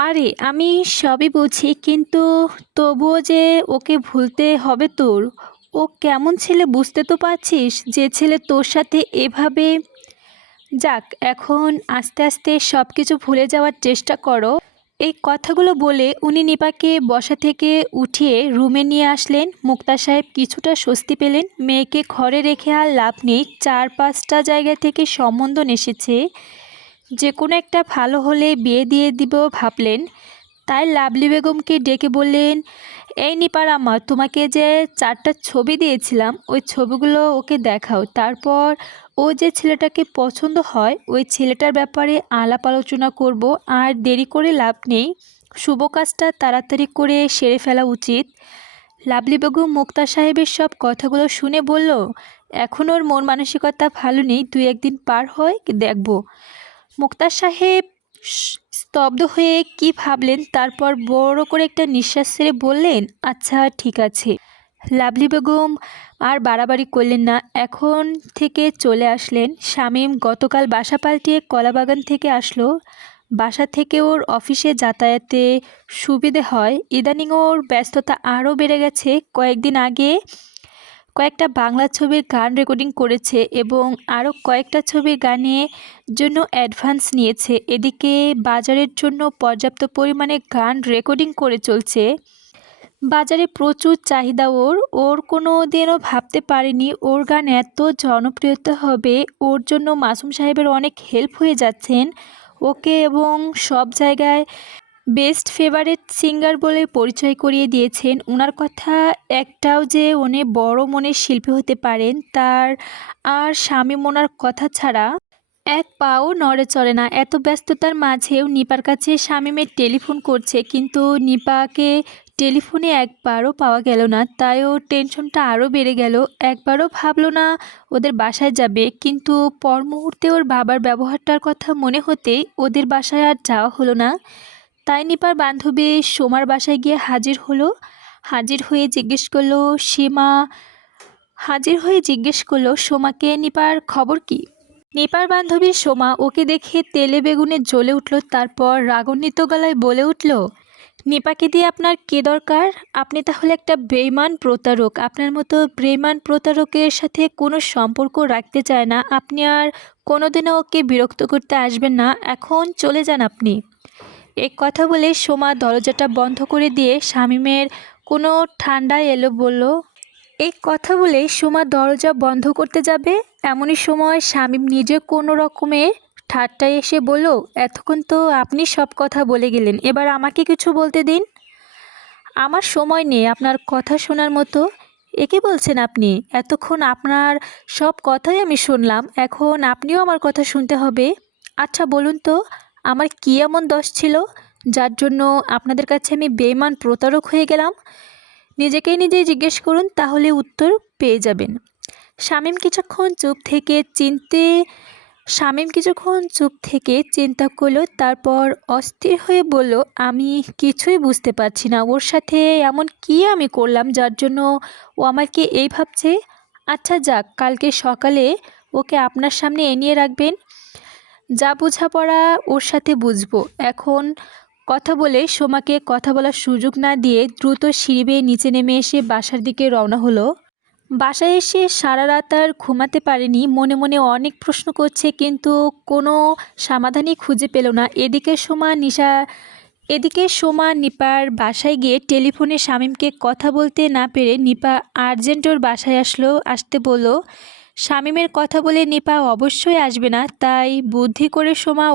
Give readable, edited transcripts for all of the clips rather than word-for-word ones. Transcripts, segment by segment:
মারে আমি সবই বুঝি, কিন্তু তবুও যে ওকে ভুলতে হবে তোর। ও কেমন ছেলে বুঝতে তো পারছিস, যে ছেলে তোর সাথে এভাবে। যাক, এখন আস্তে আস্তে সব কিছু ভুলে যাওয়ার চেষ্টা করো। এই কথাগুলো বলে উনি নিপাকে বসা থেকে উঠিয়ে রুমে নিয়ে আসলেন। মুক্তা সাহেব কিছুটা স্বস্তি পেলেন। মেয়েকে ঘরে রেখে আর লাভ নেই, 4-5টা জায়গা থেকে সম্বন্ধ এসেছে, যে কোনো একটা ভালো হলে বিয়ে দিয়ে দিব ভাবলেন। তাই লাভলি বেগমকে ডেকে বললেন, এই নিপার আম্মা, তোমাকে যে 4টা ছবি দিয়েছিলাম ওই ছবিগুলো ওকে দেখাও। তারপর ও যে ছেলেটাকে পছন্দ হয় ওই ছেলেটার ব্যাপারে আলাপ আলোচনা করব। আর দেরি করে লাভ নেই, শুভ কাজটা তাড়াতাড়ি করে সেরে ফেলা উচিত। লাভলি বেগম মুক্তা সাহেবের সব কথাগুলো শুনে বলল, এখন ওর মন মানসিকতা ভালো নেই, 2-1 দিন পার হয় দেখব। মুক্তা সাহেব স্তব্ধ হয়ে কি ভাবলেন, তারপর বড় করে একটা নিঃশ্বাস ছেড়ে বললেন, আচ্ছা ঠিক আছে। লাভলি বেগম আর বাড়াবাড়ি করলেন না, এখন থেকে চলে আসলেন। শামীম গতকাল বাসা পাল্টিয়ে কলাবাগান থেকে আসলো। বাসা থেকে ওর অফিসে যাতায়াতে সুবিধে হয়। ইদানিং ওর ব্যস্ততা আরও বেড়ে গেছে। কয়েকদিন আগে কয়েকটা বাংলা ছবির গান রেকর্ডিং করেছে এবং আরও কয়েকটা ছবির গানের জন্য অ্যাডভান্স নিয়েছে। এদিকে বাজারের জন্য পর্যাপ্ত পরিমাণে গান রেকর্ডিং করে চলছে। বাজারে প্রচুর চাহিদা ওর। ওর কোনো দিনও ভাবতে পারেনি ওর গান এত জনপ্রিয়তা হবে। ওর জন্য মাসুম সাহেবের অনেক হেল্প হয়ে যাচ্ছেন ওকে, এবং সব জায়গায় বেস্ট ফেভারিট সিঙ্গার বলে পরিচয় করিয়ে দিয়েছেন। ওনার কথা একটাও যে উনি বড় মনের শিল্পী হতে পারেন তার আর শামীম ওনার কথা ছাড়া এক পাও নড়ে চড়ে না। এত ব্যস্ততার মাঝেও নিপার কাছে শামীমের টেলিফোন করছে, কিন্তু নিপাকে টেলিফোনে একবারও পাওয়া গেল না। তাই ওর টেনশনটা আরও বেড়ে গেল। একবারও ভাবলো না ওদের বাসায় যাবে, কিন্তু পর মুহূর্তে ওর বাবার ব্যবহারটার কথা মনে হতেই ওদের বাসায় আর যাওয়া হলো না। তাই নিপার বান্ধবী সোমার বাসায় গিয়ে হাজির হলো। হাজির হয়ে জিজ্ঞেস করলো সোমাকে নিপার খবর কি। নিপার বান্ধবী সোমা ওকে দেখে তেলে বেগুনে জ্বলে উঠল। তারপর রাগান্বিত গলায় বলে উঠল, নিপাকে দিয়ে আপনার কী দরকার? আপনি তাহলে একটা বেঈমান প্রতারক। আপনার মতো বেঈমান প্রতারকের সাথে কোনো সম্পর্ক রাখতে চায় না। আপনি আর কোনোদিনও ওকে বিরক্ত করতে আসবেন না, এখন চলে যান আপনি। এই কথা বলে সোমা দরজাটা বন্ধ করে দিয়ে শামীমের কোনো ঠান্ডায় এলো বলল, এই কথা বলে সোমা দরজা বন্ধ করতে যাবে, এমনই সময় শামীম নিজে কোনো রকমে ঠাট্টায় এসে বলল, এতক্ষণ তো আপনি সব কথা বলে গেলেন, এবার আমাকে কিছু বলতে দিন। আমার সময় নেই আপনার কথা শোনার মতো। একে বলছেন আপনি? এতক্ষণ আপনার সব কথাই আমি শুনলাম, এখন আপনিও আমার কথা শুনতে হবে। আচ্ছা বলুন তো, আমার কী এমন দোষ ছিল যার জন্য আপনাদের কাছে আমি বেঈমান প্রতারক হয়ে গেলাম? নিজেই জিজ্ঞেস করুন, তাহলে উত্তর পেয়ে যাবেন। শামীম কিছুক্ষণ চুপ থেকে চিন্তা করলো, তারপর অস্থির হয়ে বলল, আমি কিছুই বুঝতে পারছি না, ওর সাথে এমন কী আমি করলাম যার জন্য ও আমাকে এই ভাবছে। আচ্ছা যাক, কালকে সকালে ওকে আপনার সামনে এনিয়ে রাখবেন, যা বোঝাপড়া ওর সাথে বুঝবো। এখন কথা বলে সোমাকে কথা বলার সুযোগ না দিয়ে দ্রুত সিঁড়ি বেয়ে নিচে নেমে এসে বাসার দিকে রওনা হলো। বাসায় এসে সারা রাত আর ঘুমাতে পারেনি। মনে মনে অনেক প্রশ্ন করছে, কিন্তু কোনো সমাধানই খুঁজে পেল না। এদিকে সোমা নিপার বাসায় গিয়ে টেলিফোনে শামীমকে কথা বলতে না পেরে নিপা আর্জেন্ট ওর বাসায় আসতে বলল। শামীমের কথা বলে নিপা অবশ্যই আসবে না, তাই বুদ্ধি করে সোমা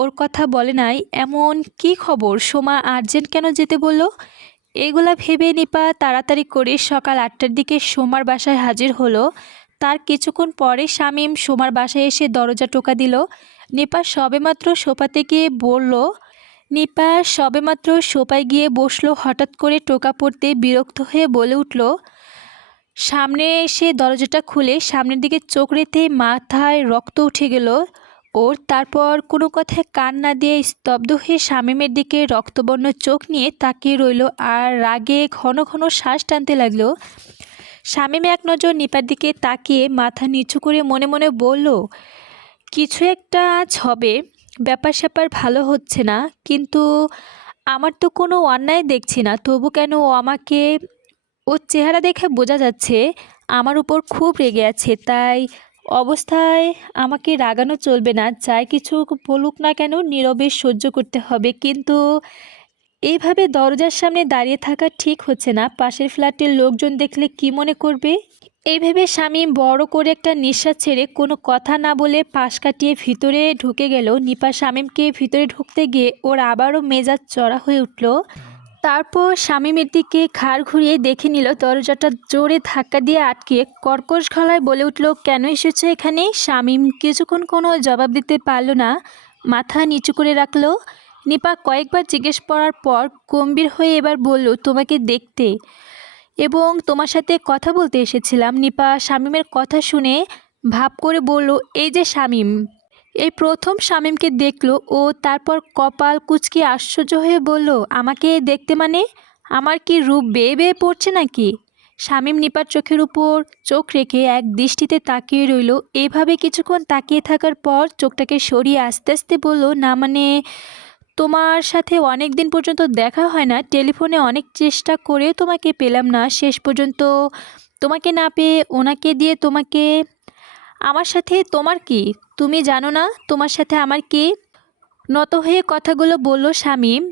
ওর কথা বলে নাই। এমন কি খবর, সোমা আর্জেন্ট কেন যেতে বলল? এগুলা ভেবে নিপা তাড়াতাড়ি করে সকাল 8টার দিকে সোমার বাসায় হাজির হলো। তার কিছুক্ষণ পরে শামীম সোমার বাসায় এসে দরজা টোকা দিল। নিপা সবেমাত্র সোফায় গিয়ে বসলো, হঠাৎ করে টোকা পড়তে বিরক্ত হয়ে বলে উঠল, সামনে এসে দরজাটা খুলে সামনের দিকে চোখ রেখেই মাথায় রক্ত উঠে গেল ওর। তারপর কোনো কথায় কান না দিয়ে স্তব্ধ হয়ে শামীমের দিকে রক্তবর্ণ চোখ নিয়ে তাকিয়ে রইল, আর রাগে ঘন ঘন শ্বাস টানতে লাগলো। শামীম এক নজর নিপার দিকে তাকিয়ে মাথা নিচু করে মনে মনে বলল, কিছু একটা আজ হবে। ব্যাপার-স্যাপার ভালো হচ্ছে না। কিন্তু আমার তো কোনো অন্যায় দেখছি না। তবু কেন ও আমাকে ওর চেহারা দেখে বোঝা যাচ্ছে আমার উপর খুব রেগে আছে। তাই অবস্থায় আমাকে রাগানো চলবে না। যাই কিছু বলুক না কেন নীরবে সহ্য করতে হবে। কিন্তু এইভাবে দরজার সামনে দাঁড়িয়ে থাকা ঠিক হচ্ছে না। পাশের ফ্ল্যাটের লোকজন দেখলে কি মনে করবে? এই ভেবে শামীম বড় করে একটা নিঃশ্বাস ছেড়ে কোনো কথা না বলে পাশ কাটিয়ে ভিতরে ঢুকে গেল। নিপা শামীমকে ভিতরে ঢুকতে গিয়ে ওর আবারও মেজাজ চড়া হয়ে উঠল। তারপর শামীমের দিকে ঘাড় ঘুরিয়ে দেখে নিল দরজাটা জোরে ধাক্কা দিয়ে আটকে কর্কশ গলায় বলে উঠল, কেন এসেছো এখানে? শামীম কিছুক্ষণ কোনো জবাব দিতে পারল না, মাথা নিচু করে রাখলো। নিপা কয়েকবার জিজ্ঞেস করার পর গম্ভীর হয়ে এবার বলল, তোমাকে দেখতে এবং তোমার সাথে কথা বলতে এসেছিলাম। নিপা শামীমের কথা শুনে ভাব করে বলল, এই যে শামীম। এই প্রথম শামীমকে দেখলো ও, তারপর কপাল কুঁচকে আশ্চর্য হয়ে বলল, আমাকে দেখতে মানে? আমার কি রূপ বেয়ে বেয়ে পড়ছে নাকি? শামীম নিপার চোখের উপর চোখ রেখে এক দৃষ্টিতে তাকিয়ে রইল। এভাবে কিছুক্ষণ তাকিয়ে থাকার পর চোখটাকে সরিয়ে আস্তে আস্তে বলল, না মানে তোমার সাথে অনেক দিন পর্যন্ত দেখা হয় না, টেলিফোনে অনেক চেষ্টা করেও তোমাকে পেলাম না, শেষ পর্যন্ত তোমাকে না পেয়ে ওনাকে দিয়ে তোমাকে। আমার সাথে তোমার কি? তুমি জানো না তোমার সাথে আমার কি? নত হয়ে কথাগুলো বলল শামীম।